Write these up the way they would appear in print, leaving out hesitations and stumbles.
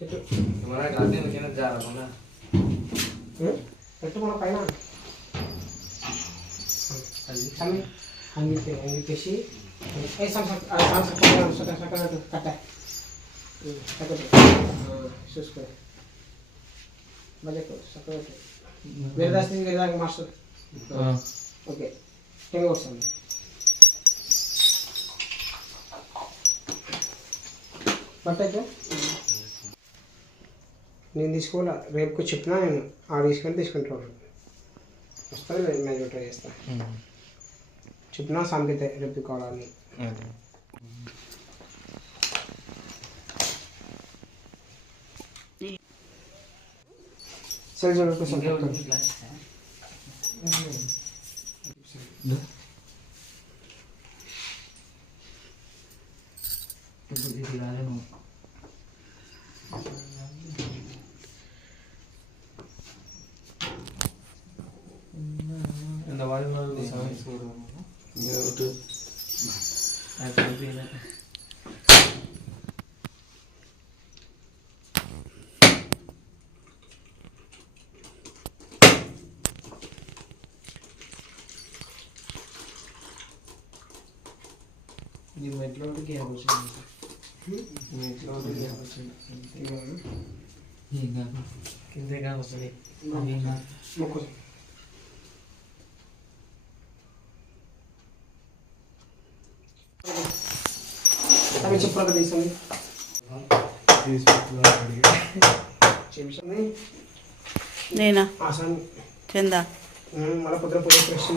మన గార్డెన్ కింద జారకుండా పెట్టు మన పైన అంగికేసి కట్ట చూసుకో బజెట్ చక్కగా వేరే దాని వేరే దాకా మాస్టర్ ఓకే టెంగ వస్తుంది బట్ అయితే నేను తీసుకోవాలా రేపుకు చెప్పినా నేను తీసుకుంటాను వస్తుంది నేను ట్రై చేస్తాను చెప్పినా సంపితే రేపు కావాలని సరే చూడండి இந்த வாழ்நாள் ఇది మెట్లోకి గ్యాప్ వచ్చింది మెట్లోకి గ్యాప్ వచ్చింది కిందే కానీ వస్తుంది అవి చెప్పాలి తీసుకోండి నేనా చందా మళ్ళీ పొద్దున పొద్దు ఫ్రెష్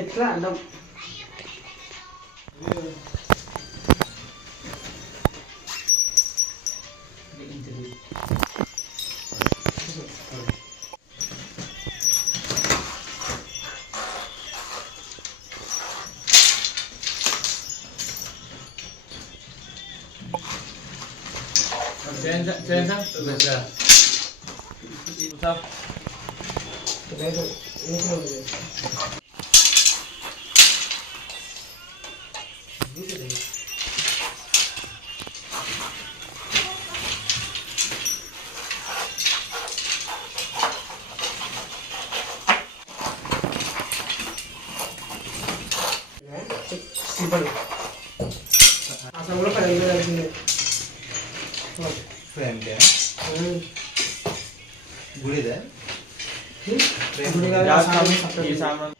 ఎట్లా అన్నం అసలు కూడా 10 కలిసింది ఫ్రెండ్ గుడిదే ఈ సామాన్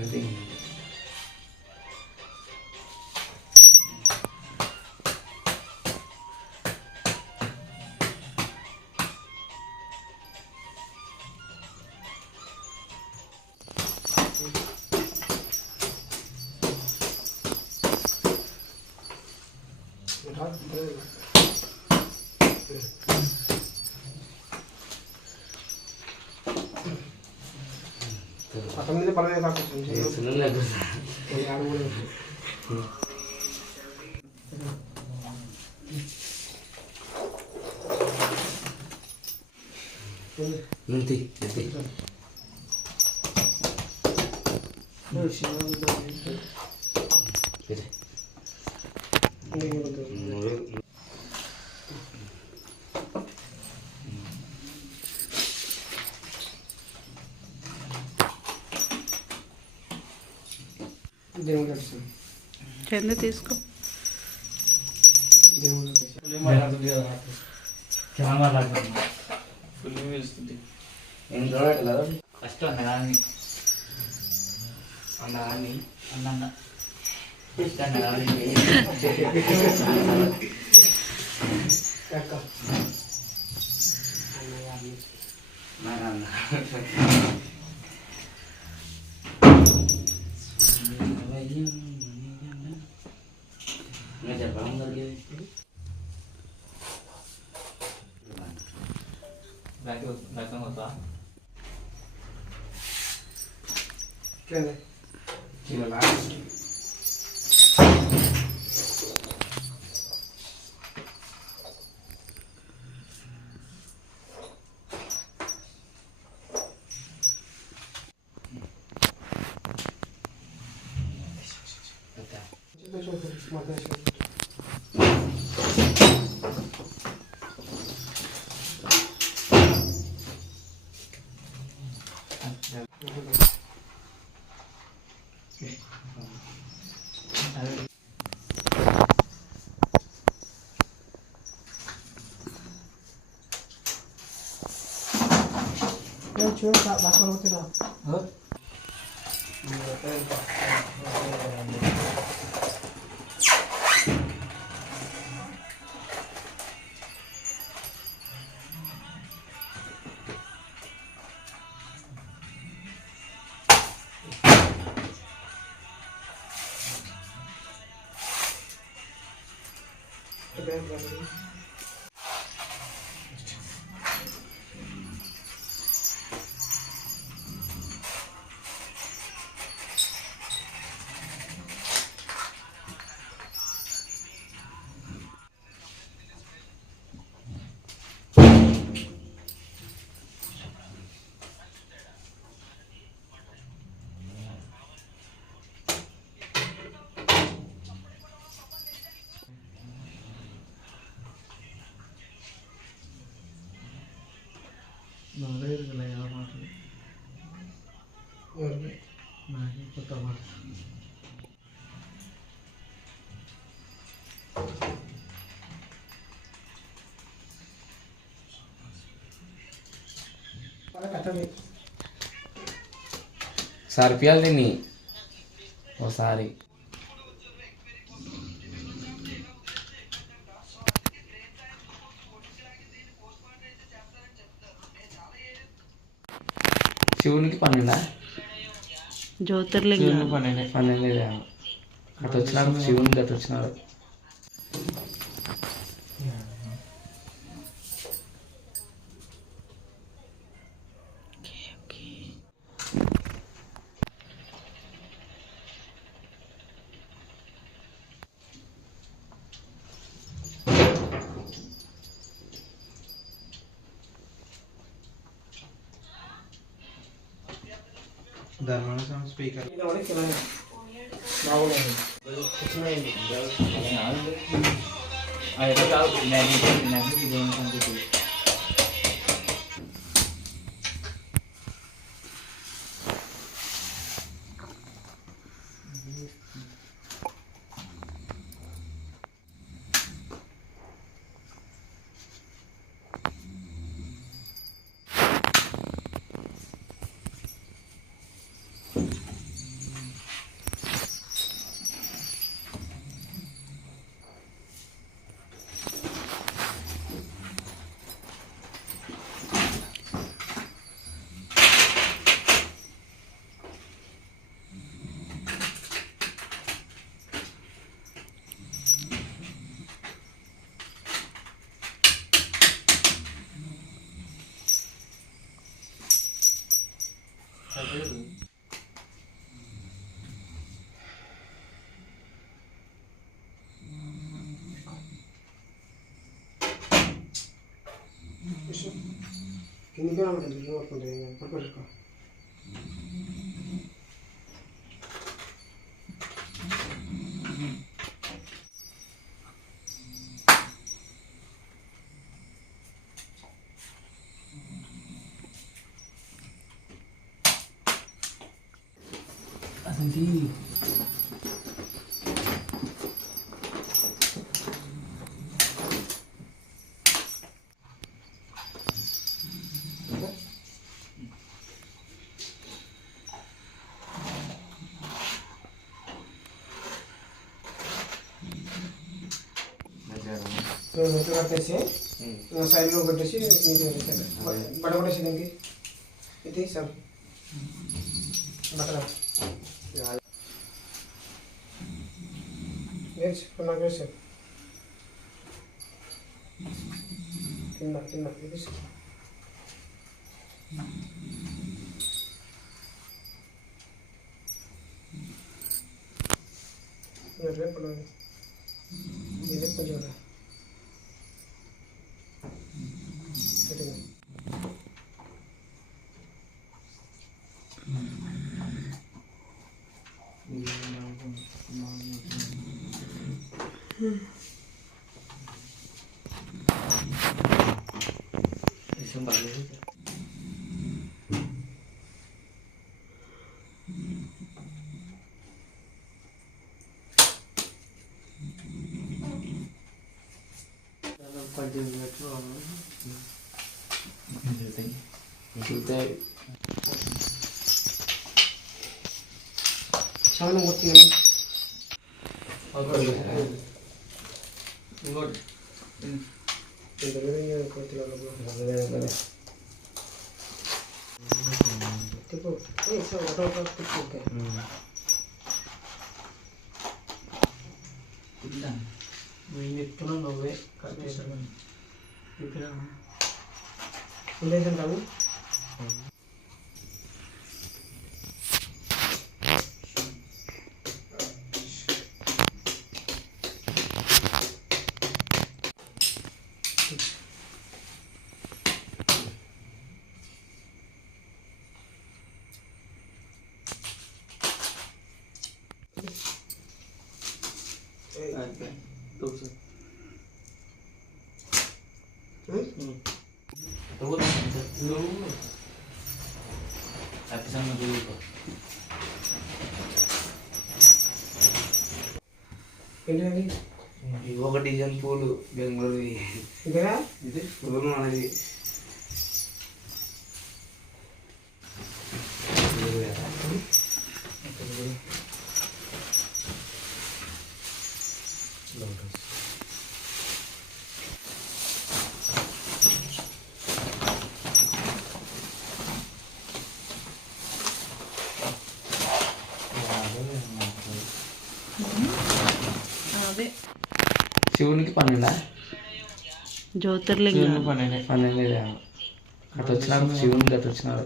everything. అక్కడ మీద పని కాకపోతే nanti దేవుడు చందు తీసుకో. దేవుడు ఫుల్ పిలుస్తుంది. yang dorang adalah ఫస్ట్ అన్నదాన్ని anak-anak అన్న ఫస్ట్ అన్నదాన్ని kakak mana ngajar bangun lagi belakang apa? kene gimana coba mata ya coba tak bakal tidak బాగా ఇరుగులే ఆ మాటలు నాకే కొత్త మాట. sarpial ini oh sari శివునికి పన్నెండా జ్యోతిర్లింగం పన్నెండు అటు వచ్చినాడు శివునికి అటు వచ్చినాడు ధర్మాన స్పీకర్ బాగున్నాయి అయితే కాదు మ్యాజిక్ ఇదేం సంగతి. కిందికి రామంటే కొట్టుకుంటుంది పట్టుకో. అదేంటి మెట్లు కట్టేసి సైడ్లో పెట్టేసి బట్ట కొట్టేసి దీనికి ఇది సార్ బట్టలు నాకు వేసారు కింద కింద ఇది రేపు ఇది కొంచెం చాలా కొట్టినాను ఇంకోటి తిప్పు ఓకే నేను చెప్తున్నాను నువ్వే కట్ చేసాను ఉండేదంటాము ఏంటండి ఒక డిజైన్ పూలు బెంగళూరు ఇదేనా ఇది పూలు మనది అదే శివునికి 12 జ్యోతిర్లింగం 12 అటు వచ్చినాడు శివునికి అటు వచ్చినాడు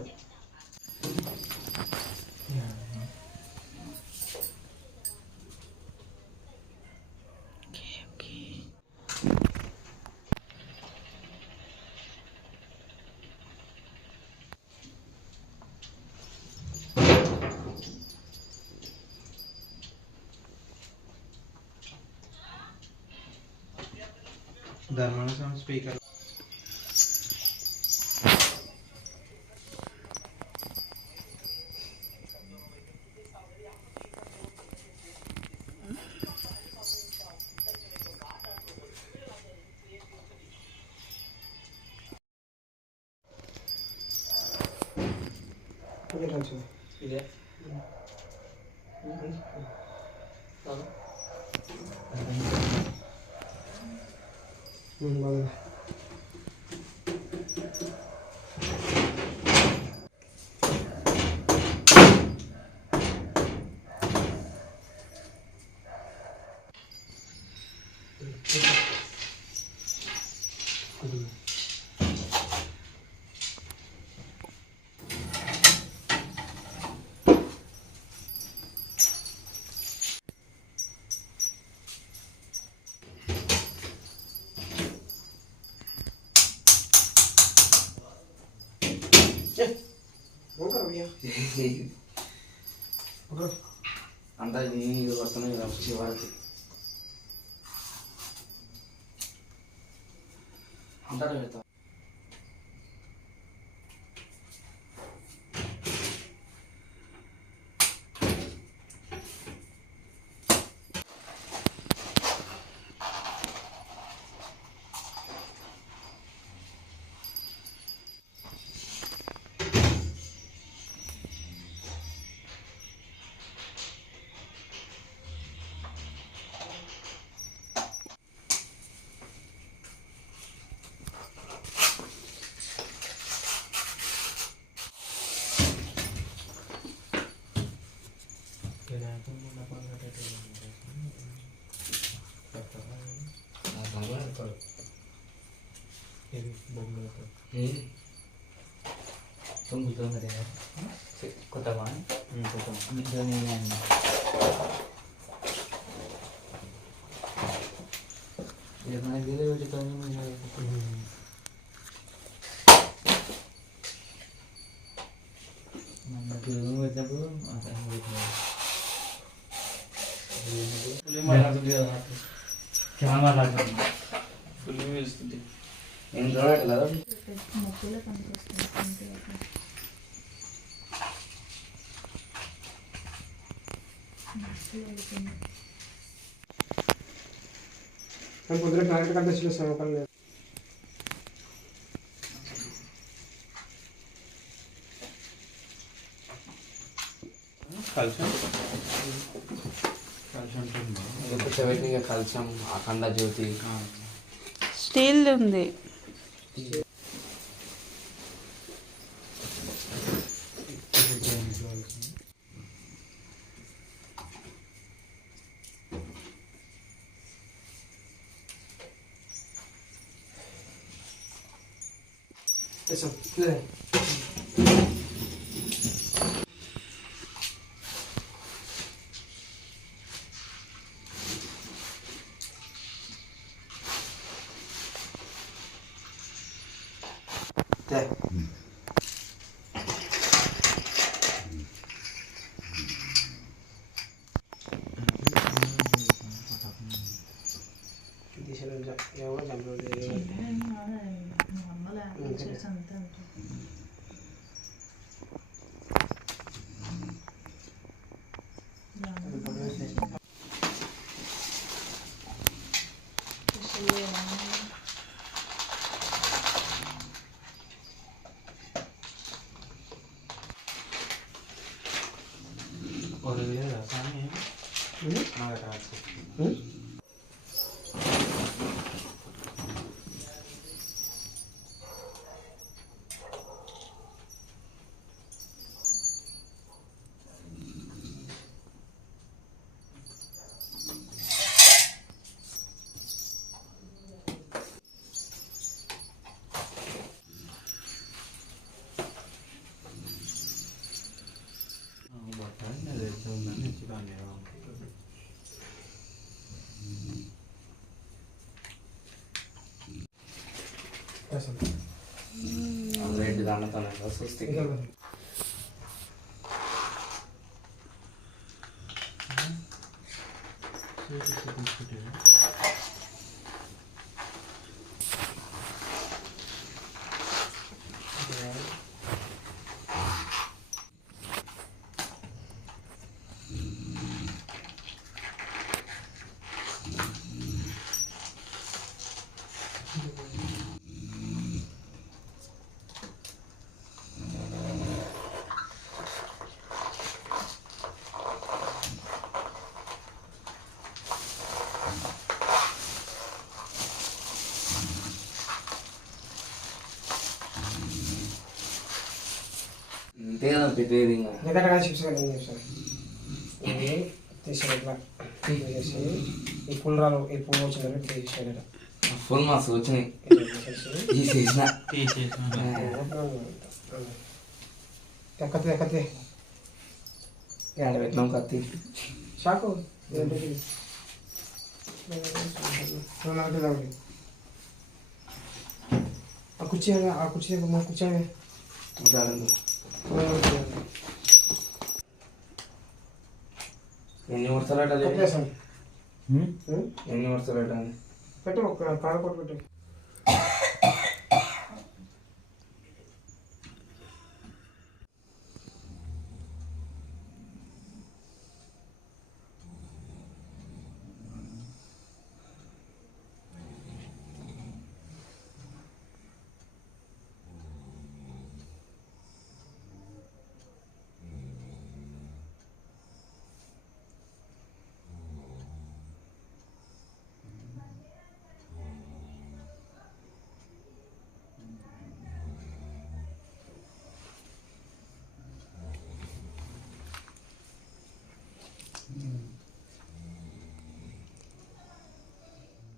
ధర్మాన స్పీకర్ ఇదే బాగుంది ఓకే భయ్యా ఓకే అంతా ఇది వస్తున్నాయి కదా శివారికి అంతా పెడతాం. Tunggu tunggu deh. Kota mana? Kota Indonesia. Ya mana dia udah tanya mana? Mana dulu macam belum? Ada yang belum. Lima langsung dia. Jangan lagi. Belum mesti. Yang dulu ada lagi. हम कुदरत night का display save कर ले calcium అఖండ జ్యోతి steel ఉంది. ऐसा ले और ये आसान है हमारे रात को రెడ్ దానితో వస్తే ఇంతేనా పెట్టేది ఇంకా నికటగా చిప్స్ కటింగ్ చేస్తాను ఇది తీసేట్లా తీసేసి ఈ పుల్లరాలు ఈ పువ్వు వచ్చినట్టు తీసేయాలి ఫుల్ మార్క్స్ వచ్చినాయి తీసేసిన కత్తి కత్తి ఏడ పెట్టినాం కత్తి చాకు ఆ కుర్చీ మా కుర్చీ ఎన్ని వరుసలాట పెట్టేసాను. ఎన్ని వరుసలాట పెట్టు ఒక కారపొడి పెట్టు.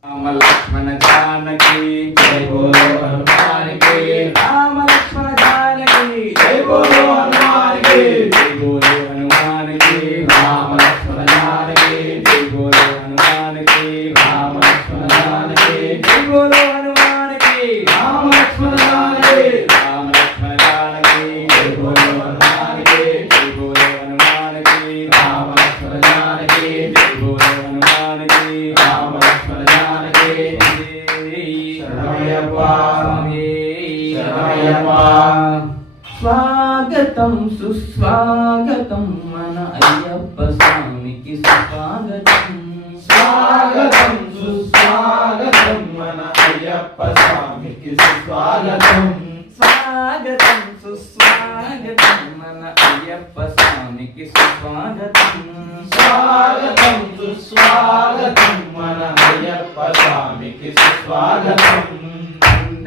రామ లక్ష్మణ జానకి జై బోలో హనుమానికి రామ లక్ష్మణ జానకి జై బోలో హనుమానికి జై బోలో హనుమానికి రామ లక్ష్మణ జానకి జై బోలో హనుమానికి రామ లక్ష్మణ జానకి జై బోలో హనుమానికి రామ లక్ష్మణ జానకి రామ లక్ష్మణ జానకి జై బోలో హనుమానికి జై బోలో హనుమానికి రామ లక్ష్మణ జానకి జై బోలో హనుమానికి రామ లక్ష్మణ జానకి స్వాగతం సుస్వాగతం మన అయ్యప్ప స్వామికి సుస్వాగతం స్వాగతం సుస్వాగతం మన అయ్యప్ప స్వామికి సుస్వాగతం స్వాగతం సుస్వాగతం మన అయ్యప్ప స్వామికి సుస్వాగతం స్వాగతం సుస్వాగతం మన అయ్యప్ప స్వామికి సుస్వాగతం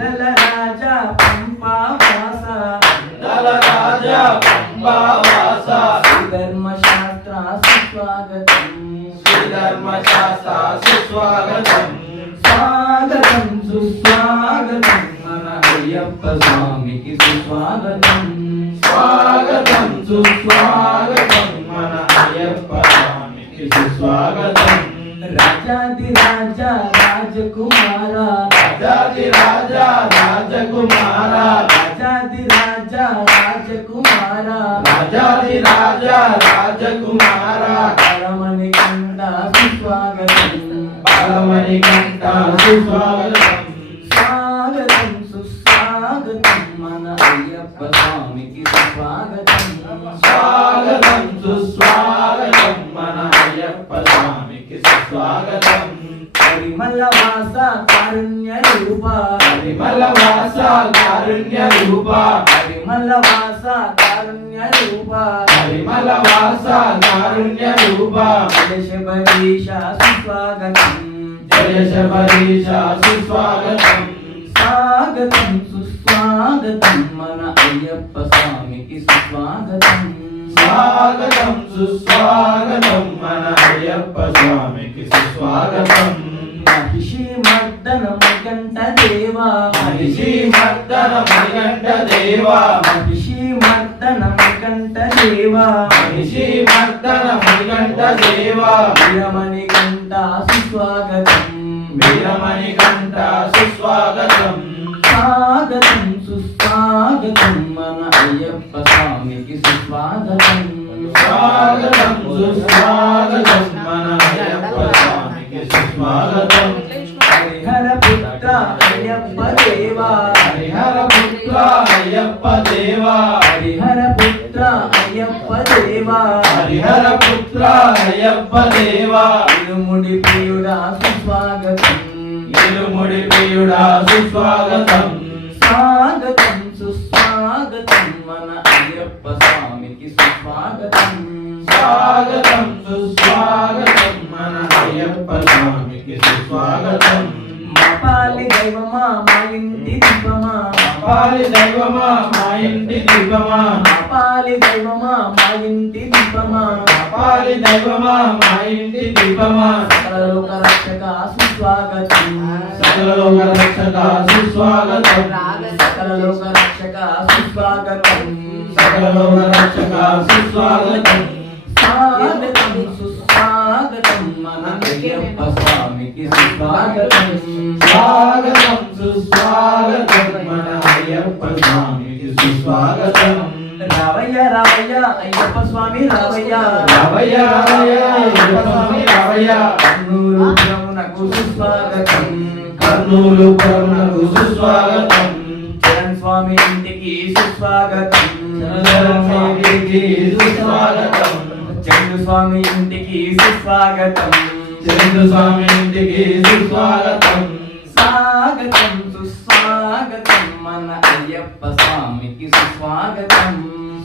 అందల రాజా పంపావాస అందల రాజా పంబావాస ధర్మశాస్త్ర సుస్వాగతం శ్రీధర్మశాస్త్ర సుస్వాగతం స్వాగతం సుస్వాగతం మన అయ్యప్ప స్వామికి సుస్వాగతం స్వాగతం సుస్వాగతం మన అయ్యప్ప స్వామికి సుస్వాగతం రాజాది రాజా రాజకుమార రాజాది రాజా రాజకుమార రాజాది రాజా రాజకుమార రాజాది రాజా రాజకుమార పరమణి కండ సుస్వాగతం బాలమణి కంఠ సుస్వాగతం స్వాగతం సుస్వాగతం మన అయ్యప్ప స్వామికి సుస్వాగతం స్వాగతం సుస్వాగతం మన అయ్యప్ప స్వామికి సుస్వాగతం పరిమళ వాస కారుణ్య రూప పరిమళ వాస కారుణ్య రూప పరిమళ వాస కారుణ్య రూప పరిమళ వాస కారుణ్య రూప శబరీష సుస్వాగతం జయ శబరీష సుస్వాగతం స్వాగతం సుస్వాగతం మన అయ్యప్ప స్వామికి సుస్వాగతం స్వాగతం సుస్వాగతం మన అయ్యప్ప స్వామికి సుస్వాగతం మహిషి మర్దన మగంట దేవా మహిషి మర్దన మణికంఠ దేవా మహిషి మర్దన మగంట దేవా మహిషి మర్దన మణికంఠ దేవా వీరమణి కంఠ సుస్వాగతం వీరమణి కంఠ సుస్వాగతం స్వాగతం సుస్వాగతం మన అయ్యప్ప స్వామికి సుస్వాగతం స్వాగతం సుస్వాగతం మన అయ్యప్ప స్వామికి సుస్వాగతం హరిహర పుత్ర అయ్యప్ప దేవా హరిహర పుత్ర అయ్యప్ప దేవా హరిహర పుత్ర అయ్యప్ప దేవా హరిహర పుత్ర అయ్యప్ప దేవా ఇరుముడి ప్రియుడా సుస్వాగతం ఇరుముడి ప్రియుడా సుస్వాగతం స్వాగతం సుస్వాగతం మన అయ్యప్ప స్వామికి సుస్వాగతం స్వాగతం సుస్వాగతం మన అయ్యప్ప స్వామికి సుస్వాగతం మపాలి దైవమా మా ఇంటి దీపమా పాలి దైవమా మా ఇంటి దీపమా మపాలి దైవమా మా ఇంటి దీపమా పాలి దైవమా మా ఇంటి దీపమా సకలలోక రక్షక సుస్వాగతం సకలలోక రక్షక సుస్వాగతం సకలలోక రక్షక సుస్వాగతం సకలలోక రక్షక సుస్వాగతం స్వాగతం సుస్వాగతం సుస్వాగతం మన అయ్యప్ప స్వామికి సుస్వాగతం స్వాగతం సుస్వాగతం మన అయ్యప్ప స్వామికి సుస్వాగతం రావయ్య రావయ్య అయ్యప్ప స్వామి రావయ్య రావయ్య రావయ్య అయ్యప్ప స్వామి రావయ్య కర్నూలు పురమునకు సుస్వాగతం కర్నూలు పురమునకు సుస్వాగతం చరణ్ స్వామి ఇంటికి సుస్వాగతం చరణ్ స్వామి ఇంటికి సుస్వాగతం చందు స్వామి ఇంటికి సుస్వాగతం చందు స్వామి ఇంటికి సుస్వాగతం స్వాగతం సుస్వాగతం మన అయ్యప్ప స్వామికి సుస్వాగతం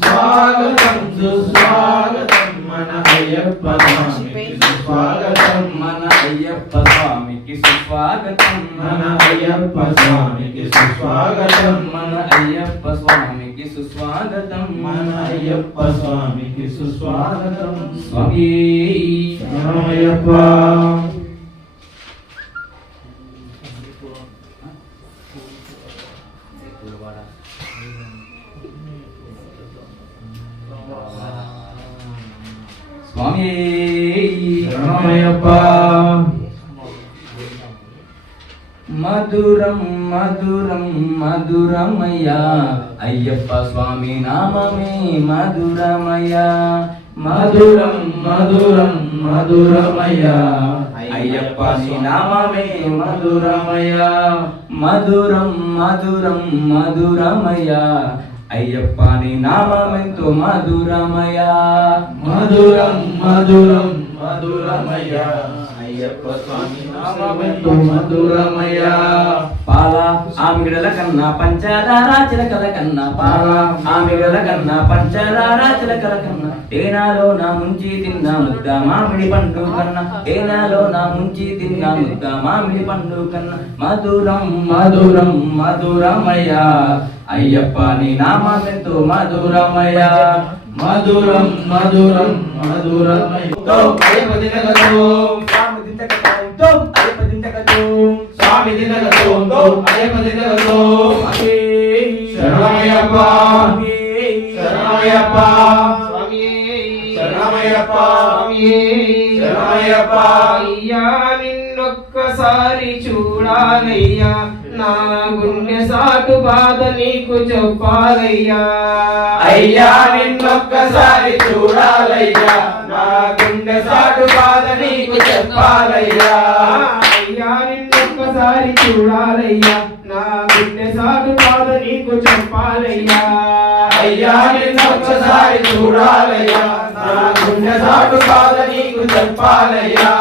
స్వాగతం సుస్వాగతం మన అయ్యప్ప స్వామికి సుస్వాగతం మన అయ్యప్ప స్వామికి సుస్వాగతం మన అయ్యప్ప స్వామికి సుస్వాగతం మన అయ్యప్ప స్వామికి సుస్వాగతం మన అయ్యప్ప స్వామికి సుస్వాగతం స్వామి శరణమయ్యప్ప స్వామి శరణమయ్యప్ప మధురం మధురం మధురమయ్యా అయ్యప్ప స్వామి నామమే మధురమయ్యా మధురం మధురం మధురమయ్యా అయ్యప్ప నీ నామమే మధురమయ్యా మధురం మధురం మధురమయ్యా అయ్యప్ప నీ నామమెంతో మధురమయ్యా మధురం మధురం మధురమయ్యా అయ్యప్ప స్వామి నామమెంతో మధురమయ్యా పాల ఆమిగడల కన్నా పంచదార చిలకల కన్నా పాల ఆమిగడల కన్నా పంచదార చిలకల కన్నా తేనాలో నా ముంచి తిన్న ముద్ద మామిడి పండు కన్నా తేనాలో నా ముంచి తిన్న ముద్ద మామిడి పండు కన్నా మధురం మధురం మధురమయ్యా అయ్యప్ప నీ నామమెంతో మధురమయ్యా మధురం మధురం మధురమయ్యా అయ్యప్ప దినగతో స్వామి దినగతో అయ్యప్ప దినగతో శరణమయ్యప్ప శరణమయ్యప్ప శరణమయ్యప్ప శరణమయ్యప్ప అయ్యా నిన్నొక్కసారి చూడాలయ్యా నా గుండె సాటు బాధ నీకు చెప్పాలయ్యా అయ్యా నిన్నొక్కసారి చూడాలయ్యా నా గుండె సాటు బాధ నీకు చెప్పాలయ్యా అయ్యా నిన్నొక్కసారి చూడాలయ్యా నా గుండె సాటు బాధ నీకు చెప్పాలయ్యా అయ్యా నిన్నొక్కసారి చూడాలయ్యా నా గుండె సాటు బాధ నీకు చెప్పాలయ్యా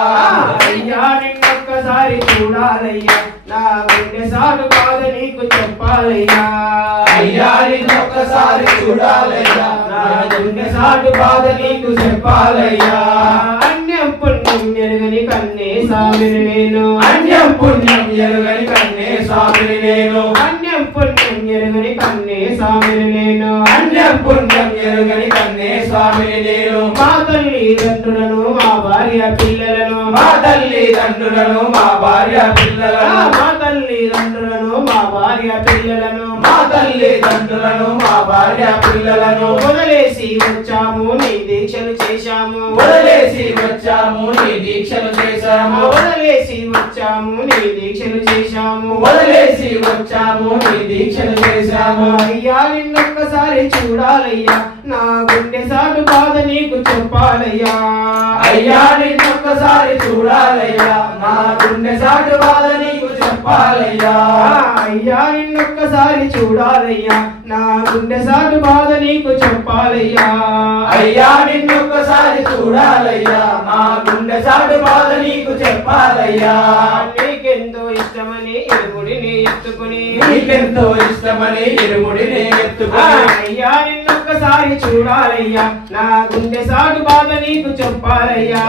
అయ్యా నిన్నొక్కసారి చూడాలయ్యా నా గుండె సాటు బాధ నీకు చెప్పాలయ్యా అయ్యా నిన్నొక్కసారి చూడాలయ్యా నా గుండె సాటు బాధ నీకు చెప్పాలయ్యా అన్యం పుణ్యం ఎరుగని కన్నే సామిని నేను అన్యం పుణ్యం ఎరుగని కన్నే స్వామిని నేను అన్యం పుణ్యం ఎరుగని కన్నే సామిని నేను అన్యం పుణ్యం ఎరుగని కన్నే స్వామిని నేను మా తల్లిదండ్రులను మా భార్య పిల్లలను మా తల్లిదండ్రులను మా భార్య పిల్లలను మా తల్లిదండ్రులను మా భార్య పిల్లలను మా తల్లిదండ్రులను మా భార్య పిల్లలను వదిలేసి వచ్చాము నీ దీక్షలు చేశాము వదిలేసి వచ్చాము నీ దీక్షలు చేశాము వదిలేసి వచ్చాము నీ దీక్షలు చేశాము వదిలేసి వచ్చాము నీ దీక్షలు చేశాము అయ్యా నిన్నొక్కసారి చూడాలయ్యా నా గుండె సాటు బాధ నీకు చెప్పాలయ్యా అయ్యా నిన్నొక్కసారి చూడాలయ్యా నా గుండె సాటు బాధ నీకు చెప్పాలయ్యా అయ్యా నిన్నొక్కసారి చూడాలయ్యా నా గుండె సాటు బాధ నీకు చెప్పాలయ్యా అయ్యా నిన్నొక్కసారి చూడాలయ్యా నా గుండె సాటు బాధ నీకు చెప్పాలయ్యా నీకెంతో ఇష్టమని ఇరుముడిని ఎత్తుకుని నీకెంతో ఇష్టమని ఇరుముడిని ఎత్తుకుని అయ్యా నిన్నొక్కసారి చూడాలయ్యా నా గుండె సాటు బాధ నీకు చెప్పాలయ్యా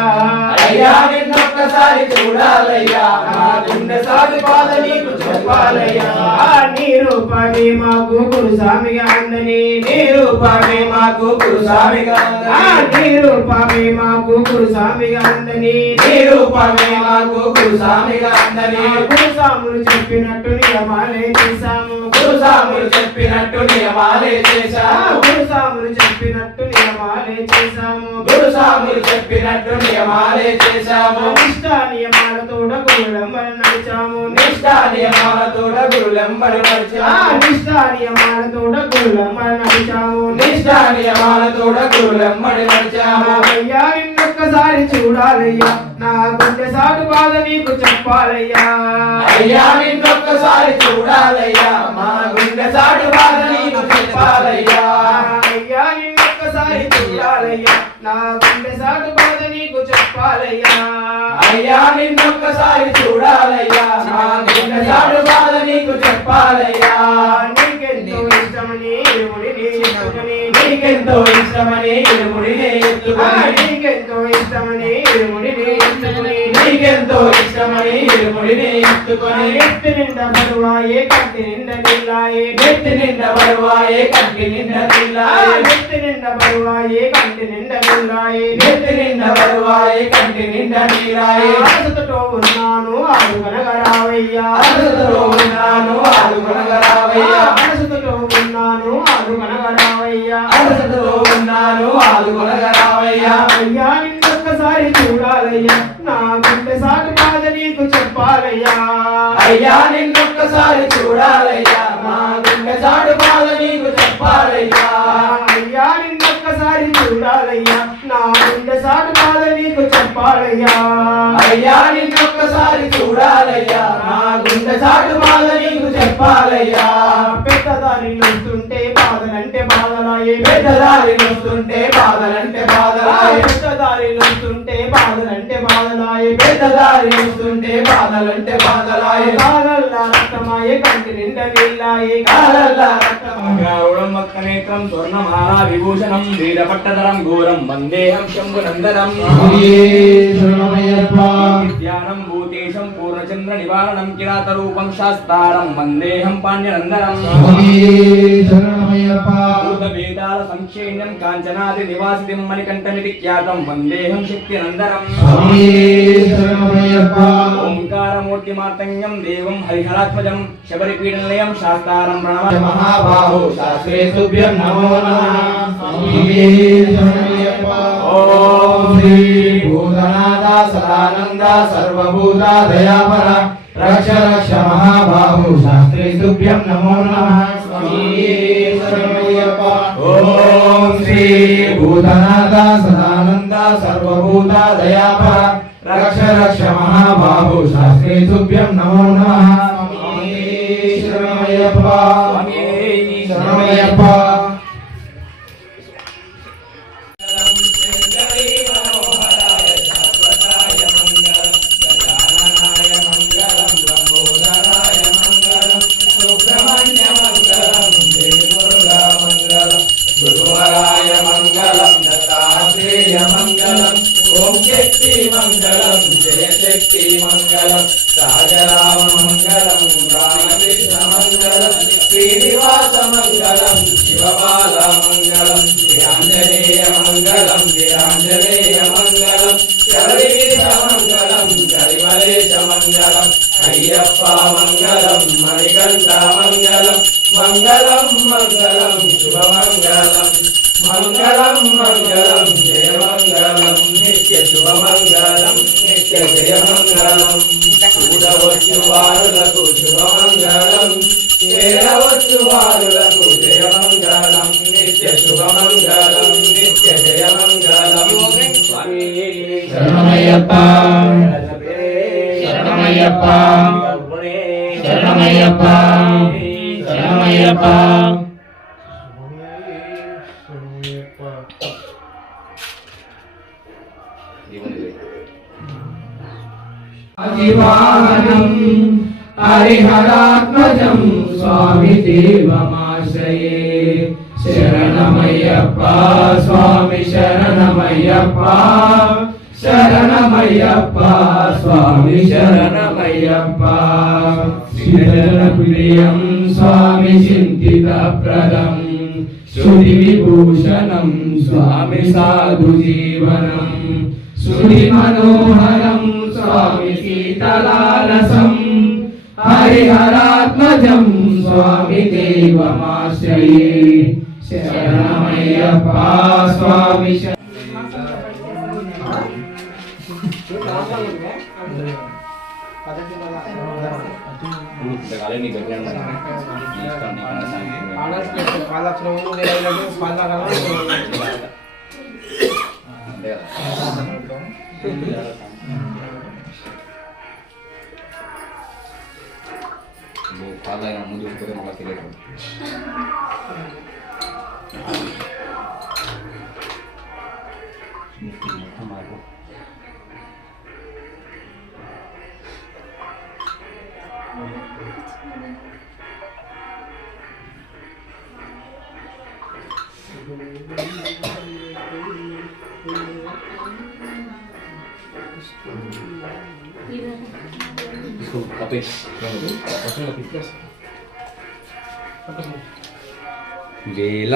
అయ్యా నిన్నొక్కసారి చూడాలయ్యా నా గుండె సాటు బాధ నీకు చెప్పాలయ్యా నీ రూప రూపమే మాకు గురుస్వామిగా అందని నీ రూపమే మాకు గురుస్వామిగా అందని నీ రూపమే మాకు గురుస్వామిగా అందని నీ రూపమే మాకు గురుస్వామిగా అందని గురుస్వాములు చెప్పినట్టు నియమాలే చేశాము గురుస్వాములు చెప్పినట్టు నియమాలే చేశాము గురుస్వాములు చెప్పినట్టు నియమాలే చేశాము గురుస్వాములు చెప్పినట్టు నియమాలే చేశాము నిష్ఠా నియమాలతోడ గురులంబడి నడిచాము నిష్ఠా నియమాలతోడ గురులెంబడి నడిచాము నిష్ఠా నియమాలతోడ గురులంబడి నడిచాము నిష్ఠా నియమాలతోడ గురులెంబడి నడిచాము అయ్యా నిన్నొక్కసారి చూడాలయ్యా నా గుండె సాటు బాధ నీకు చెప్పాలయ్యా అయ్యా నిన్నొక్కసారి చూడాలయ్యా మా గుండె సాటు బాధ నీకు చెప్పాలయ్యా అయ్యా నిన్నొక్కసారి చూడాలయ్యా నా గుండె సాటు బాధ నీకు చెప్పాలయ్యా అయ్యా నిన్నొక్కసారి చూడాలయ్యా మా గుండె సాటు బాధ నీకు చెప్పాలయ్యా నీకెంతో ఇష్టమని ఇరుముడిని ఎత్తుకొని నీకెంతో ఇష్టమని ఇరుముడిని ఎత్తుకొని నీకెంతో ఇష్టమని ఇరుముడిని ఎత్తుకొని నీకెంతో ఇష్టమని ఇరుముడిని ఎత్తుకొని నెత్తి నిండా బరువాయే కంటి నిండా నీళ్ళాయే నెత్తి నిండా బరువాయే కంటి నిండా నీళ్ళాయే నెత్తి నిండా బరువాయే కంటి నిండా నీళ్ళాయే నెత్తి నిండా బరువాయే కంటి నిండా నీరాయే ఆశతో ఉన్నాను ఆదుకొనగా రావయ్యా అలసటలో ఉన్నాను ఆదుకొనగా రావయ్యా మనసుతో ఉన్నాను ఆదుకొనగా రావయ్యా అలసటలో ఉన్నాను ఆదుకొనగా రావయ్యా అయ్యా నిన్నొక్కసారి చూడాలయ్యా నా గుండె సాటు బాధ నీకు చెప్పాలయ్యా అయ్యా నిన్నొక్కసారి చూడాలయ్యా మా గుండె సాటు బాధ నీకు చెప్పాలయ్యా అయ్యా నిన్నొక్కసారి చూడాలయ్యా నా గుండె సాటు బాధ నీకు చెప్పాలయ్యా అయ్యా నిన్నొక్కసారి చూడాలయ్యా మా గుండె సాటు బాధ నీకు చెప్పాలయ్యా పెద్దదారి నొస్తుంటే బాధలంటే బాధలాయే పెద్దదారి వస్తుంటే బాధలంటే బాధలాయే పెద్దదారి నొస్తుంటే బాధలంటే బాధలాయే పెద్దదారి వస్తుంటే బాధలంటే బాధలాయే కాలల్లా రక్తమాయే కంటి నిండా నీళ్ళాయే కాలల్లా రక్తమాగారుడం వక్రనేత్రం స్వర్ణమాలా విభూషణం వీరపట్టధరం ఘోరం వందేహం శంభునందనం ధ్యానం భూతేశం పూర్ణచంద్ర నివారణం కిరాతరూపం శాస్తారం వందేహం పాండ్యనందనం భూతవేదాల సంక్షేణ్యం కాంచనాది నివాసితిం మణికంఠమితి ఖ్యాతం వందేహం శక్తినందనం ఓంకారమూర్తిమార్తంగం దేవం హరిహరాత్మజం శబరిపీడనిలయం శాస్తారం ప్రణవ మహాబాహో శాస్త్రే తుభ్యం నమో నమః ఓం శ్రీ భూతనాథ సదానంద సర్వభూత దయాపర రక్ష రక్ష మహాబాహో శాస్త్రే తుభ్యం నమో నమః ఓం శ్రీ భూతనాథ సదానంద సర్వభూత దయాపర రక్ష రక్ష మహాబాహో శాస్త్రే తుభ్యం నమో నమః శరణమయ్యప్ప శరణమయ్యప్ప గురువరాయ మంగళం దత్తాత్రేయ మంగళం ఓం శక్తి మంగళం జయ శక్తి మంగళం రాజరామ మంగళం రామకృష్ణ మంగళం శ్రీనివాస మంగళం శివబాల మంగళం శ్రీఆంజనేయ మంగళం శ్రీఆంజనేయ మంగళం శబరిగిరి మంగళం కరిమలేశ మంగళం అయ్యప్ప మంగళం మణికంఠ మంగళం మంగళం మంగళం శుభమంగళం మంగళం మంగళం జయ మంగళం నిత్య శుభమంగళం నిత్య జయ మంగళం చూడవచ్చు వారులకు శుభమంగళం చేరవచ్చు వారులకు జయ మంగళం నిత్య శుభమంగళం నిత్య జయ మంగళం స్వామి శరణమయ్యప్ప శరణమయ్యప్ప శరణమయ్యప్ప శరణమయ్యప్ప అజివాహనం హరిహరాత్మజం స్వామి దేవమాశ్రయే శరణమయ్యప్ప స్వామి శరణమయ్యప్ప శరణమయ్యప్ప స్వామి శరణమయ్యప్ప శ్రీధర ప్రియం స్వామి చింతిత ప్రదం శృతి విభూషణం స్వామి సాధు జీవనం శృతి మనోహరం స్వామి శీతలాలసం హరిహరాత్మజం స్వామి దేవమాశ్రయే శరణమయ్యప్ప స్వామి ముందు మళ్ళీ తెలియదు వేళ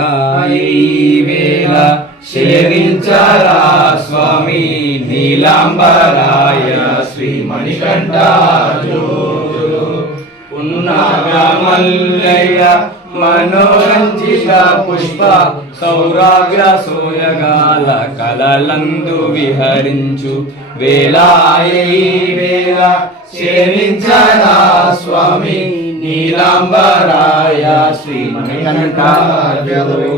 శయనించారా స్వామి నీలాంబరాయ శ్రీ మణికంఠాజోరు ఉన్నాగమల్లయ్య మనోరంజిత పుష్ప సౌరాగ్ర సోయగాల కలలందు విహరించు వేళ శయనించారా స్వామి నీలాంబరాయ శ్రీ మణికంఠాజోరు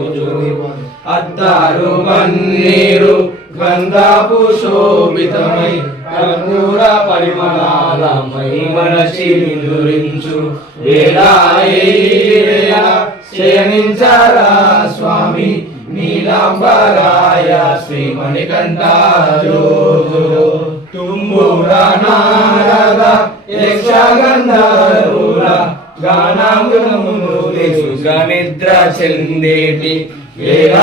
అద్దారు మన్నీరు గంధాపు శోభితమై కర్పూర పరిమళాల మహిమరచి నిదురించు వేళ శయనించారా స్వామి నీలాంబరాయ శ్రీ మణికంఠాజోరు తుంబుర నారద యక్షగంధర్వుల గానామృతమును నిద్ర చెందేటి వేళ